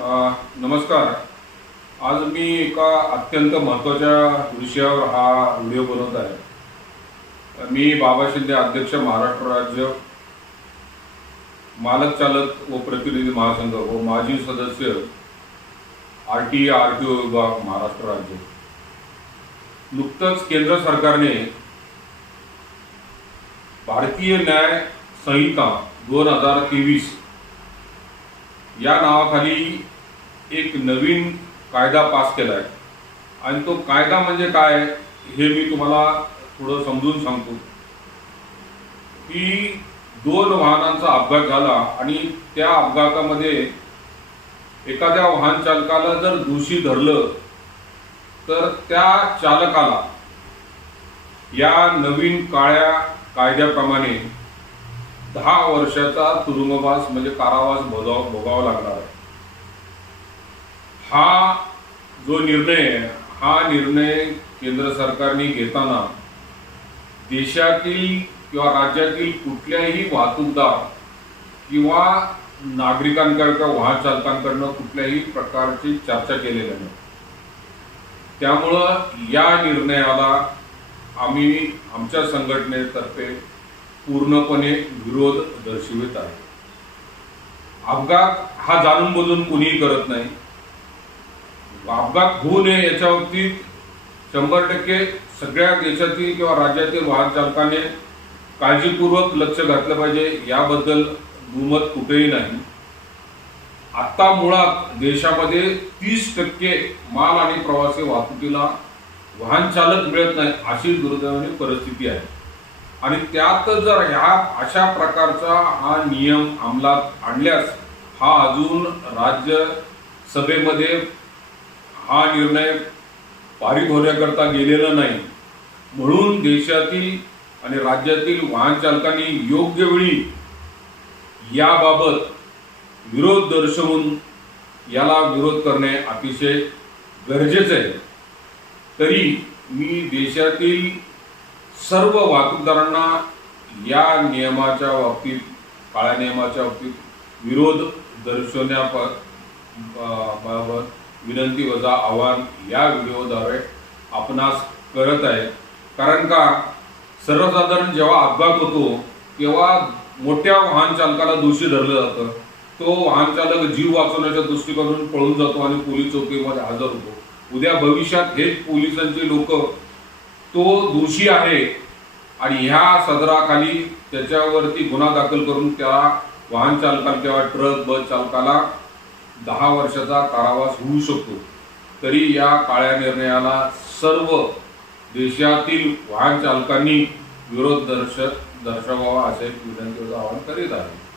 नमस्कार. आज मी एका अत्यंत महत्त्वाच्या विषयावर हा व्हिडिओ बनवत आहे. मी बाबा शिंदे अध्यक्ष महाराष्ट्र राज्य मालक चालक व प्रतिनिधी महासंघ व माजी सदस्य R T R T O विभाग महाराष्ट्र राज्य. नुकतंच केंद्र सरकारने भारतीय न्याय संहिता दोन हजार तेवीस या नावाखाली एक नवीन कायदा पास केला आहे आणि तो कायदा म्हणजे काय हे मी तुम्हाला थोडं समजून सांगतो. की दोन वाहनांचा अपघात झाला आणि त्या अपघातामध्ये एखाद्या वाहन चालकाला जर दोषी धरलं तर त्या चालकाला या नवीन काळ्या कायद्याप्रमाणे दहा वर्षाचा तुरुंगवास म्हणजे कारावास भोगाव भोगावा लागणार आहे. हा जो निर्णय हा निर्णय केंद्र सरकारने घेताना देशातील किंवा राज्यातील कुठल्याही वाहतूकदार किंवा नागरिकांकडे वाहन चालकांकडनं कुठल्याही प्रकारची चर्चा केलेली नाही. त्यामुळं या निर्णयाला आम्ही आमच्या संघटनेतर्फे पूर्णपणे विरोध दर्शवित आहे. अपघात हा जाणून बुजून कुणीही करत नाही. अपघात होऊ नये याच्या बाबतीत शंभर टक्के सगळ्या देशातील किंवा राज्यातील वाहन चालकाने काळजीपूर्वक लक्ष घातलं पाहिजे. याबद्दल दुमत कुठेही नाही. आता मुळात देशामध्ये तीस टक्के माल आणि प्रवासी वाहतुकीला वाहन चालक मिळत नाही अशी दुर्दैवाने परिस्थिती आहे. आणि त्यात जर ह्या अशा प्रकारचा हा नियम अंमलात आणल्यास हा अजून राज्य सभेमध्ये हा निर्णय पारित होण्याकरता गेलेला नाही. म्हणून देशातील आणि राज्यातील वाहन चालकांनी योग्य वेळी याबाबत विरोध दर्शवून याला विरोध करणे अतिशय गरजेचे आहे. तरी मी देशातील सर्व वाहतूकदारांना या नियमाच्या बाबतीत काळ्या नियमाच्या बाबतीत विरोध दर्शवण्याबाबत विनंती वजा आव्हान या व्हिडिओद्वारे आपणास करत आहे. कारण का सर्वसाधारण जेव्हा अपघात होतो तेव्हा मोठ्या वाहन चालकाला दोषी धरलं जातं. तो वाहन चालक जीव वाचवण्याच्या दृष्टिकोनातून पळून जातो आणि पोलीस चौकीमध्ये हजर होतो. उद्या भविष्यात हेच पोलिसांचे लोक तो दोषी आहे. आणि ह्या सदराखाली त्याच्यावरती गुन्हा दाखल करून त्या वाहन चालकाला किंवा ट्रक बस चालकाला दहा वर्षाचा कारावास होऊ शकतो. तरी या काळ्या निर्णयाला सर्व देशातील वाहन चालकांनी विरोध दर्श दर्शवावा असे विनंतीचं आवाहन करीत आहे.